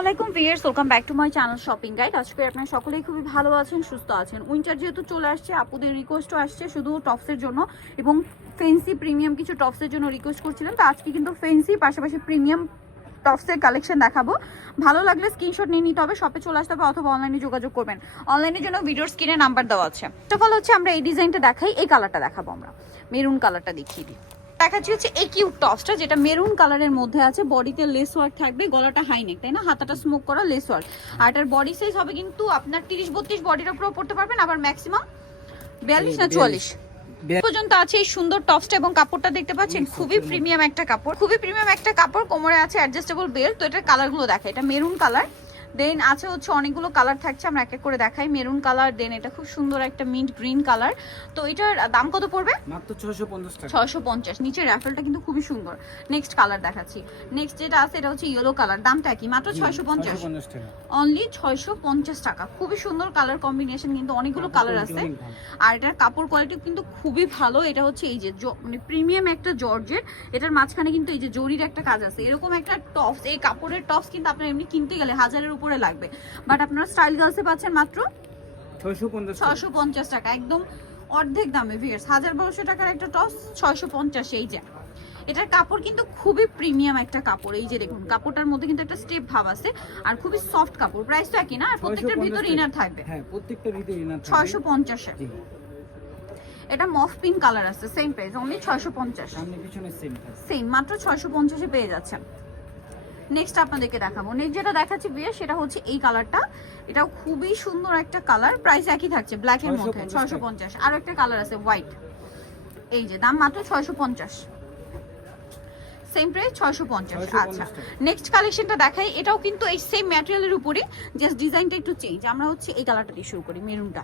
আলাইকুম viewers, welcome back to my channel shopping guide. আজকে আপনারা সকলেই খুবই ভালো আছেন, সুস্থ আছেন। উইন্টার যেহেতু চলে আসছে, আপুদের রিকোয়েস্টও আসছে শুধু টপসের জন্য এবং ফেন্সি প্রিমিয়াম কিছু টপসের জন্য রিকোয়েস্ট করছিলেন। তো আজকে কিন্তু ফেন্সি পাশাপাশি প্রিমিয়াম টপসের কালেকশন দেখাবো। ভালো লাগলে স্ক্রিনশট নিয়ে নিতে হবে, শপে চলে আসতে হবে অথবা অনলাইনে যোগাযোগ করবেন। অনলাইনের জন্য ভিডিওর স্ক্রিনে নাম্বার দেওয়া আছে। ফল হচ্ছে আমরা এই ডিজাইনটা দেখাই, এই কালারটা দেখাবো, আমরা মেরুন কালারটা দেখিয়ে দিই। দেখাচ্ছি হচ্ছে এই কিউট টপসটা, যেটা মেরুন কালারের মধ্যে আছে। বডিতে লেস ওয়ার্ক থাকবে, গলাটা হাই নেক, তাই না, হাতাটা স্মোক করা লেস ওয়ার্ক। আর এটার বডি সাইজ হবে কিন্তু আপনার 30-32 বডির উপরেও পড়তে পারবেন, আবার ম্যাক্সিমাম 42 না 44 পর্যন্ত আছে এই সুন্দর টপসটা। এবং কাপড়টা দেখতে পাচ্ছেন খুবই প্রিমিয়াম একটা কাপড়, খুবই প্রিমিয়াম একটা কাপড়। কোমরে আছে অ্যাডজাস্টেবল বেল্ট। তো এটার কালারগুলো দেখা, এটা মেরুন কালার, দেন আছে হচ্ছে অনেকগুলো কালার থাকছে, আমরা এক এক করে দেখাই। মেরুন কালার, দেন এটা খুব সুন্দর একটা মিন্ট গ্রিন কালার। তো এটার দাম কত পড়বে? মাত্র 650 টাকা। 650। নিচের র্যাফেলটা কিন্তু খুবই সুন্দর। নেক্সট কালার দেখাচ্ছি। নেক্সট যেটা আছে এটা হচ্ছে ইয়েলো কালার, দামটা কি? মাত্র 650 টাকা, অনলি 650 টাকা। খুবই সুন্দর কালার কম্বিনেশন, কিন্তু অনেকগুলো কালার আছে। আর এটার কাপড় কোয়ালিটি কিন্তু খুবই ভালো। এটা হচ্ছে এই যে মানে প্রিমিয়াম একটা জর্জেট, এটার মাঝখানে কিন্তু এই যে জরির একটা কাজ আছে। এরকম একটা টপস, এই কাপড়ের টপস কিন্তু আপনার এমনি কিনতে গেলে 1000-এর উপরে লাগবে, বাট আপনারা স্টাইল গার্লসে পাচ্ছেন মাত্র 650 টাকা, একদম অর্ধেক দামে। ভিউয়ার্স, 1200 টাকার একটা টপস 650। এই যে এটার কাপড় কিন্তু খুবই প্রিমিয়াম একটা কাপড়। এই যে দেখুন, কাপড়টার মধ্যে কিন্তু একটা স্টেপ ভাব আছে আর খুবই সফট কাপড়। প্রাইস তো একই না? আর প্রত্যেকটার ভিতরে ইনার থাকবে। হ্যাঁ, প্রত্যেকটার ভিতরে ইনার থাকবে। 650 এ এটা মফ পিঙ্ক কালার আছে, সেম প্রাইস অনলি 650। সামনে পিছনে সেম থাকবে, সেম মাত্র 650 এ পেয়ে যাচ্ছেন। নেক্সট আপনাদেরকে দেখাবো, নেক্সট যেটা দেখাচ্ছি বিয়ে, সেটা হচ্ছে এই কালারটা। এটাও খুবই সুন্দর একটা কালার, প্রাইস একই থাকছে ব্ল্যাক এর মধ্যে 650। আর একটা কালার আছে হোয়াইট, এই যে দাম মাত্র 650, সেম প্রাইস 650। আচ্ছা, নেক্সট কালেকশনটা দেখাই। এটাও কিন্তু এই সেম ম্যাটেরিয়ালের উপরে, জাস্ট ডিজাইনটা একটু চেঞ্জ। আমরা হচ্ছে এই কালারটা দিয়ে শুরু করি, মেরুনটা।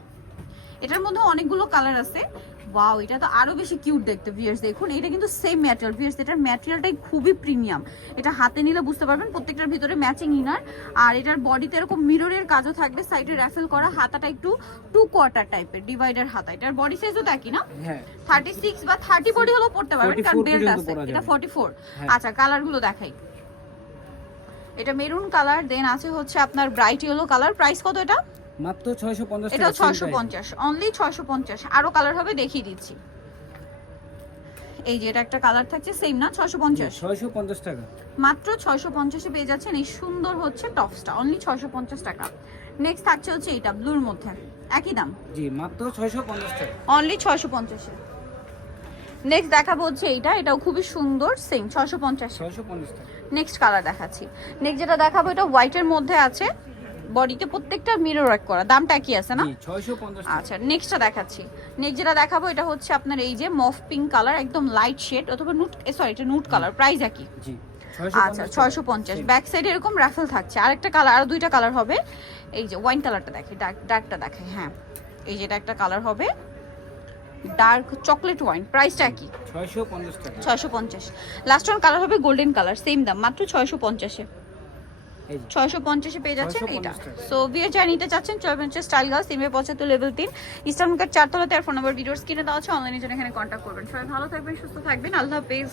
এটার মধ্যে অনেকগুলো কালার আছে। ওয়াও, এটা তো আরো বেশি কিউট দেখতে। ভিউয়ার্স দেখুন, এটা কিন্তু সেম ম্যাটেরিয়াল। ভিউয়ার্স, এটার ম্যাটেরিয়ালটাই খুবই প্রিমিয়াম। এটা হাতে নিলে বুঝতে পারবেন, প্রত্যেকটার ভিতরে ম্যাচিং ইনার। আর এটার বডিতে এরকম মিররের কাজও থাকবে, সাইডে র্যাফেল করা, হাতাটা একটু 2 কোয়ার্টার টাইপের ডিভাইডার হাতা। এটার বডি সাইজও দেখি না, 36 বা 30 বডি হলেও পড়তে পারবেন, কারণ বেল্ট আছে। এটা 44। আচ্ছা, কালারগুলো দেখাই। এটা মেরুন কালার, দেন আছে হচ্ছে আপনার ব্রাইট ইয়েলো কালার। প্রাইস কত এটা? মাত্র 650 টাকা। এটা 650, অনলি 650। আরো কালার হবে, দেখিয়ে দিচ্ছি। এই যে এটা একটা কালার থাকছে, সেম না? 650 টাকা, মাত্র 650 এ পেয়ে যাচ্ছেন এই সুন্দর হচ্ছে টপসটা, অনলি 650 টাকা। নেক্সট থাকছে হচ্ছে এটা ব্লুর মধ্যে, একই দাম, জি মাত্র 650 টাকা, অনলি 650 এ। নেক্সট দেখাবো হচ্ছে এইটা, এটাও খুবই সুন্দর, সেম 650 টাকা। নেক্সট কালার দেখাচ্ছি। নেক্সট যেটা দেখাবো, এটা হোয়াইটের মধ্যে আছে, বডিতে প্রত্যেকটা মিরর ওয়ার্ক করা, দামটা কি আছে না? 650। আচ্ছা, নেক্সটটা দেখাচ্ছি। নেক্সট যেটা দেখাবো, এটা হচ্ছে আপনার এই যে মফ পিঙ্ক কালার, একদম লাইট শেড অথবা নুট, সরি এটা নুট কালার। প্রাইস একই, জি। আচ্ছা 650। ব্যাক সাইডে এরকম রাফেল থাকছে। আরেকটা কালার, আর দুইটা কালার হবে। এই যে ওয়াইন কালারটা দেখে, ডার্কটা দেখে। হ্যাঁ, এই যেটা একটা কালার হবে ডার্ক চকলেট ওয়াইন। প্রাইসটা কি? 650 টাকা। 650। লাস্ট ওয়ান কালার হবে গোল্ডেন কালার, সেম দাম, মাত্র 650 এ। 650 এ পেয়ে যাচ্ছেন এটা। সো বিয়ের যা নিতে চাচ্ছেন, চলবেন স্টাইল গার্লস, সিমে পৌঁছাতে লেভেল 3, ইস্টার্ন মার্কেট 4 তলাতে। আর ফোন নাম্বার ভিডিওর স্ক্রিনে দেওয়া আছে, অনলাইনে জন্য এখানে কন্ট্যাক্ট করবেন। সবাই ভালো থাকবেন, সুস্থ থাকবেন, আল্লাহ হাফেজ।